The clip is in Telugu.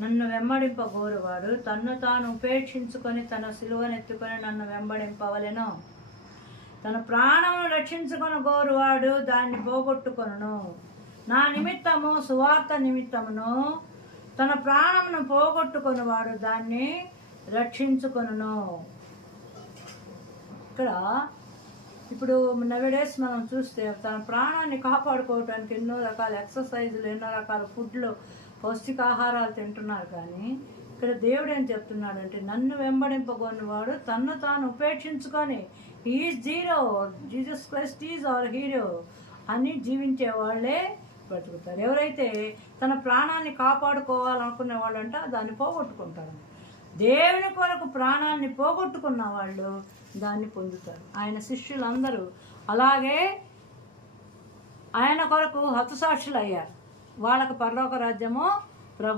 నన్ను వెంబడింపగోరువాడు తన్ను తాను ఉపేక్షించుకొని తన సిలువనెత్తుకొని నన్ను వెంబడింపవలెను. తన ప్రాణమును రక్షించుకొని గోరువాడు దాన్ని పోగొట్టుకొనును. నా నిమిత్తము సువార్త నిమిత్తమును తన ప్రాణమును పోగొట్టుకొనివాడు దాన్ని రక్షించుకొనును. ఇక్కడ ఇప్పుడు నవడేస్ మనం చూస్తే తన ప్రాణాన్ని కాపాడుకోవడానికి ఎన్నో రకాల ఎక్సర్సైజులు, ఎన్నో రకాల ఫుడ్లు, పౌష్టికాహారాలు తింటున్నారు. కానీ ఇక్కడ దేవుడు ఏం చెప్తున్నాడంటే, నన్ను వెంబడింపగొనివాడు తన్ను తాను ఉపేక్షించుకొని is zero, Jesus Christ is our hero అని జీవించే వాళ్ళే బ్రతుకుతారు. ఎవరైతే తన ప్రాణాన్ని కాపాడుకోవాలనుకునే వాళ్ళంట దాన్ని పోగొట్టుకుంటారు. దేవుని కొరకు ప్రాణాన్ని పోగొట్టుకున్న వాళ్ళు దాన్ని పొందుతారు. ఆయన శిష్యులందరూ అలాగే ఆయన కొరకు హతసాక్షులు అయ్యారు. వాళ్ళకు పరలోక రాజ్యము ప్రభు